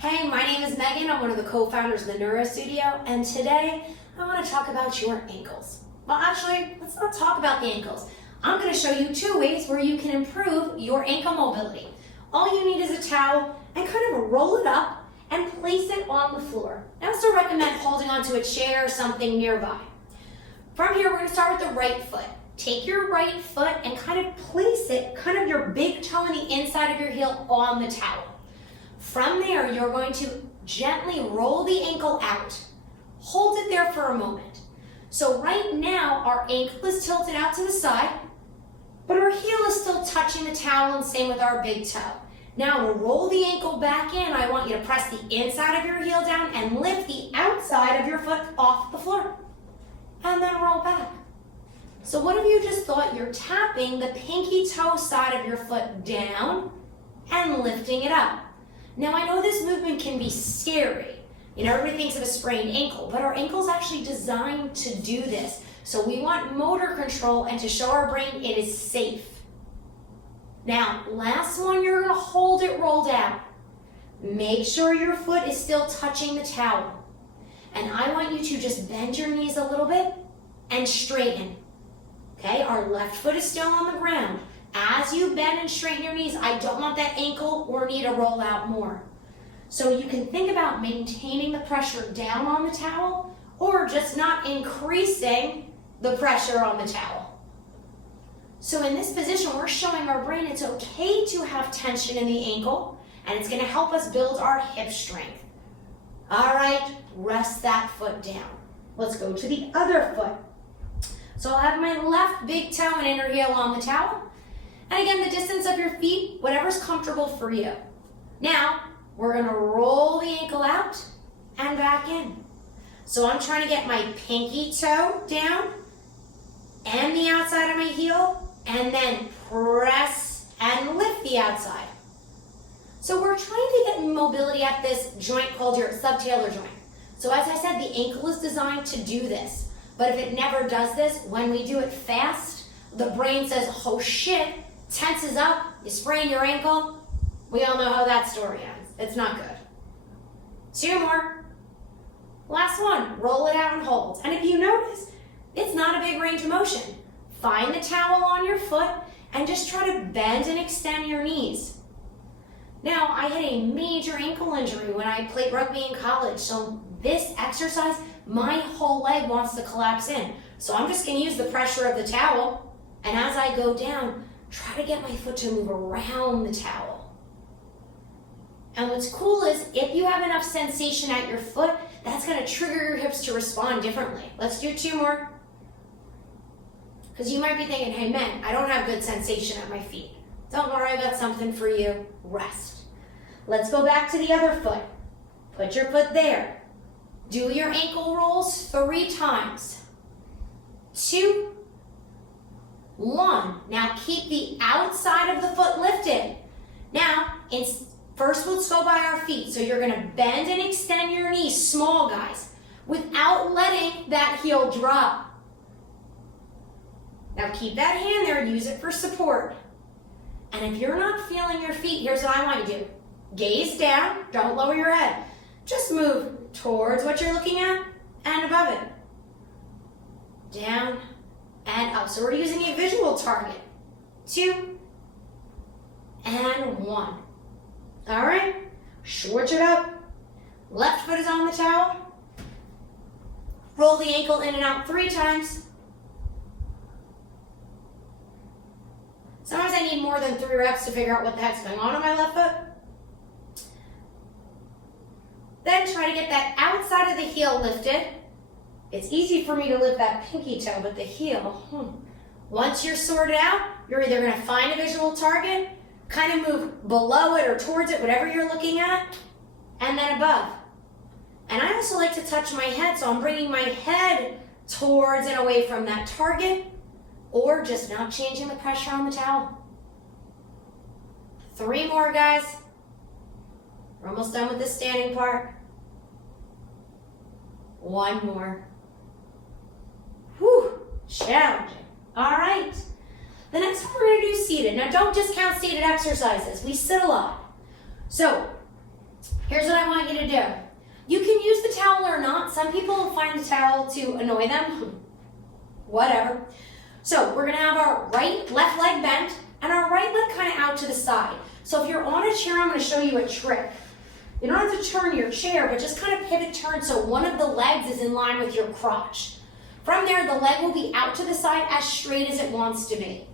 Hey, my name is Megan. I'm one of the co-founders of the Neuro Studio, and today I want to talk about your ankles. Well, actually, let's not talk about the ankles. I'm going to show you 2 ways where you can improve your ankle mobility. All you need is a towel and kind of roll it up and place it on the floor. I also recommend holding onto a chair or something nearby. From here, we're going to start with the right foot. Take your right foot and kind of place it, kind of your big toe on the inside of your heel on the towel. From there, you're going to gently roll the ankle out. Hold it there for a moment. So right now, our ankle is tilted out to the side, but our heel is still touching the towel, and same with our big toe. Now to roll the ankle back in, I want you to press the inside of your heel down and lift the outside of your foot off the floor. And then roll back. So what if you just thought you're tapping the pinky toe side of your foot down and lifting it up? Now I know this movement can be scary. You know, everybody thinks of a sprained ankle, but our ankle's actually designed to do this. So we want motor control and to show our brain it is safe. Now, last one, you're gonna hold it rolled out. Make sure your foot is still touching the towel. And I want you to just bend your knees a little bit and straighten. Okay, our left foot is still on the ground. As you bend and straighten your knees, I don't want that ankle or knee to roll out more. So you can think about maintaining the pressure down on the towel or just not increasing the pressure on the towel. So in this position, we're showing our brain it's okay to have tension in the ankle, and it's going to help us build our hip strength. All right, rest that foot down. Let's go to the other foot. So I'll have my left big toe and inner heel on the towel. And again, the distance of your feet, whatever's comfortable for you. Now, we're gonna roll the ankle out and back in. So I'm trying to get my pinky toe down and the outside of my heel, and then press and lift the outside. So we're trying to get mobility at this joint called your subtalar joint. So as I said, the ankle is designed to do this. But if it never does this, when we do it fast, the brain says, oh shit, tenses up, you sprain your ankle. We all know how that story ends. It's not good. 2 more. Last one, roll it out and hold. And if you notice, it's not a big range of motion. Find the towel on your foot and just try to bend and extend your knees. Now, I had a major ankle injury when I played rugby in college, so this exercise, my whole leg wants to collapse in. So I'm just gonna use the pressure of the towel, and as I go down, try to get my foot to move around the towel. And what's cool is if you have enough sensation at your foot, that's gonna trigger your hips to respond differently. Let's do 2 more. Because you might be thinking, hey man, I don't have good sensation at my feet. Don't worry, I got something for you. Rest. Let's go back to the other foot. Put your foot there. Do your ankle rolls 3 times. 2, 1. Now keep the outside of the foot lifted. Now, first let's go by our feet. So you're gonna bend and extend your knees, small guys, without letting that heel drop. Now keep that hand there, use it for support. And if you're not feeling your feet, here's what I want you to do. Gaze down, don't lower your head. Just move towards what you're looking at and above it. Down and up. So we're using a visual target. 2 and 1. All right, switch it up. Left foot is on the towel. Roll the ankle in and out 3 times. Sometimes I need more than 3 reps to figure out what the heck's going on my left foot. Then try to get that outside of the heel lifted. It's easy for me to lift that pinky toe, but the heel, Once you're sorted out, you're either gonna find a visual target, kind of move below it or towards it, whatever you're looking at, and then above. And I also like to touch my head, so I'm bringing my head towards and away from that target, or just not changing the pressure on the towel. 3 more, guys. We're almost done with this standing part. 1 more. Whew, challenging. All right. The next one we're going to do seated. Now don't discount seated exercises. We sit a lot. So Here's what I want you to do. You can use the towel or not. Some people find the towel to annoy them. Whatever. So we're gonna have our left leg bent and our right leg kind of out to the side. So if you're on a chair, I'm gonna show you a trick. You don't have to turn your chair, but just kind of pivot turn so one of the legs is in line with your crotch. From there, the leg will be out to the side as straight as it wants to be.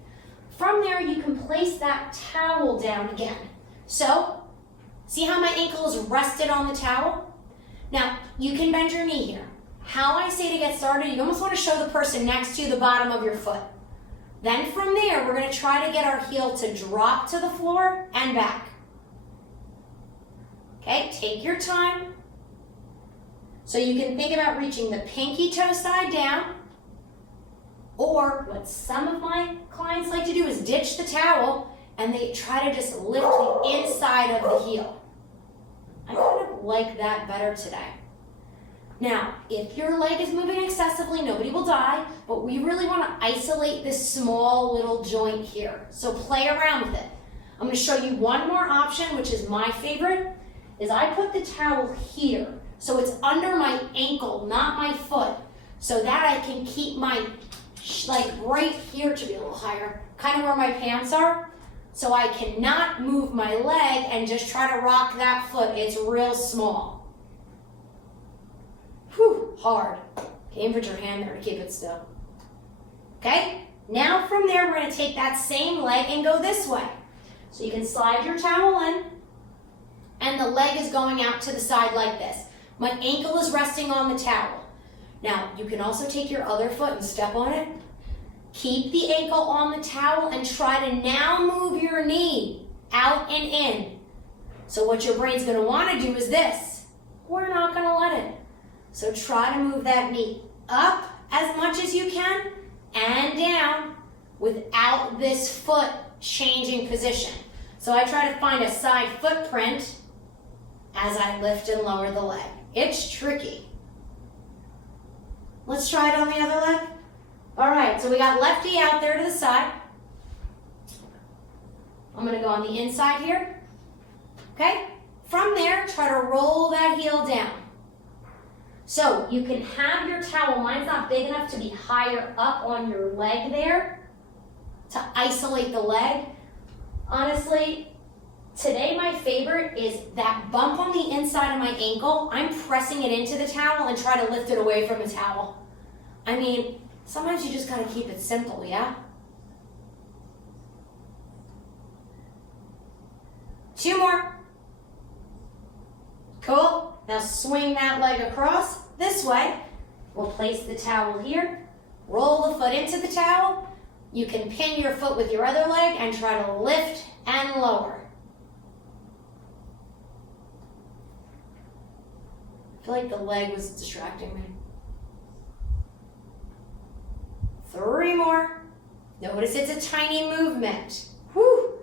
From there, you can place that towel down again. So, see how my ankle is rested on the towel? Now, you can bend your knee here. How I say to get started, you almost want to show the person next to you the bottom of your foot. Then from there, we're going to try to get our heel to drop to the floor and back. Okay, take your time. So you can think about reaching the pinky toe side down, or what some of my clients like to do is ditch the towel and they try to just lift the inside of the heel. I kind of like that better today. Now, if your leg is moving excessively, nobody will die, but we really want to isolate this small little joint here. So play around with it. I'm going to show you one more option, which is my favorite, is I put the towel here. So it's under my ankle, not my foot, so that I can keep my, like right here to be a little higher, kind of where my pants are, so I cannot move my leg and just try to rock that foot. It's real small. Whew, hard. Okay, put your hand there to keep it still. Okay, now from there, we're gonna take that same leg and go this way. So you can slide your towel in, and the leg is going out to the side like this. My ankle is resting on the towel. Now, you can also take your other foot and step on it. Keep the ankle on the towel and try to now move your knee out and in. So what your brain's gonna wanna do is this. We're not gonna let it. So try to move that knee up as much as you can and down without this foot changing position. So I try to find a side footprint as I lift and lower the leg. It's tricky. Let's try it on the other leg. All right, so we got lefty out there to the side. I'm gonna go on the inside here. Okay? From there, try to roll that heel down. So you can have your towel, mine's not big enough to be higher up on your leg there to isolate the leg. Honestly, today my favorite is that bump on the inside of my ankle. I'm pressing it into the towel and try to lift it away from the towel. I mean, sometimes you just gotta keep it simple, yeah? 2 more. Cool. Now swing that leg across this way. We'll place the towel here. Roll the foot into the towel. You can pin your foot with your other leg and try to lift and lower. I feel like the leg was distracting me. 3 more. Notice it's a tiny movement. Whew.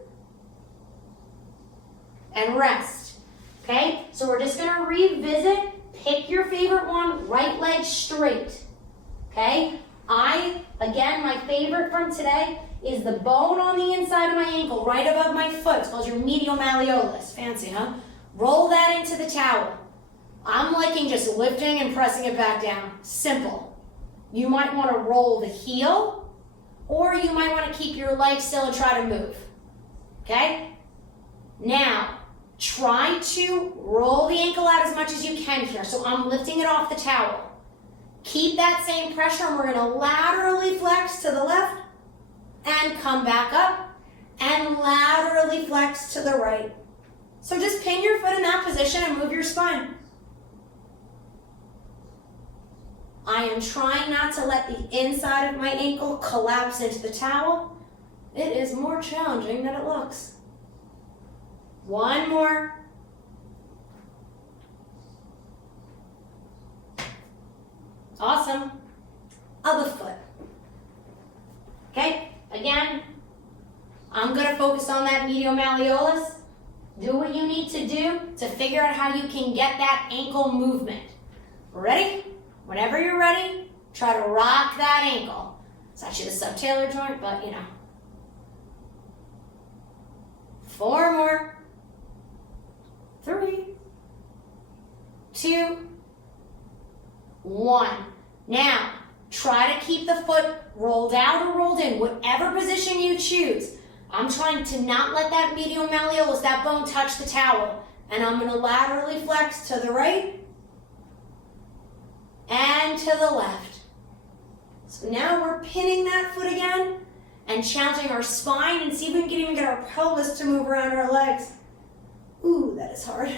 And rest. Okay? So we're just gonna revisit. Pick your favorite one, right leg straight. Okay? Again, my favorite from today is the bone on the inside of my ankle, right above my foot. It's called your medial malleolus. Fancy, huh? Roll that into the towel. I'm liking just lifting and pressing it back down. Simple. You might want to roll the heel, or you might want to keep your leg still and try to move. Okay? Now, try to roll the ankle out as much as you can here. So I'm lifting it off the towel. Keep that same pressure, and we're going to laterally flex to the left and come back up and laterally flex to the right. So just pin your foot in that position and move your spine. I am trying not to let the inside of my ankle collapse into the towel. It is more challenging than it looks. 1 more. Awesome. Other foot. Okay, again, I'm gonna focus on that medial malleolus. Do what you need to do to figure out how you can get that ankle movement. Ready? Whenever you're ready, try to rock that ankle. It's actually the subtalar joint, but you know. 4 more. 3. 2, 1. Now, try to keep the foot rolled out or rolled in, whatever position you choose. I'm trying to not let that medial malleolus, that bone, touch the towel. And I'm going to laterally flex to the right and to the left. So now we're pinning that foot again and challenging our spine, and see if we can even get our pelvis to move around our legs. Ooh, that is hard.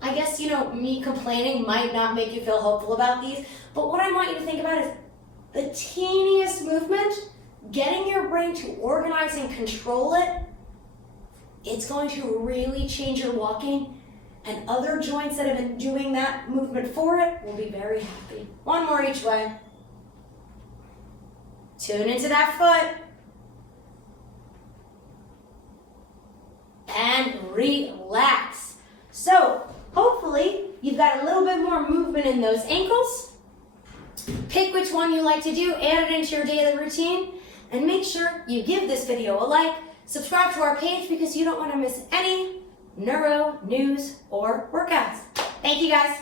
I guess, me complaining might not make you feel hopeful about these, but what I want you to think about is the teeniest movement, getting your brain to organize and control it. It's going to really change your walking, and other joints that have been doing that movement for it will be very happy. One more each way. Tune into that foot. And relax. So, hopefully, you've got a little bit more movement in those ankles. Pick which one you like to do, add it into your daily routine, and make sure you give this video a like, subscribe to our page because you don't want to miss any neuro news or workouts. Thank you guys.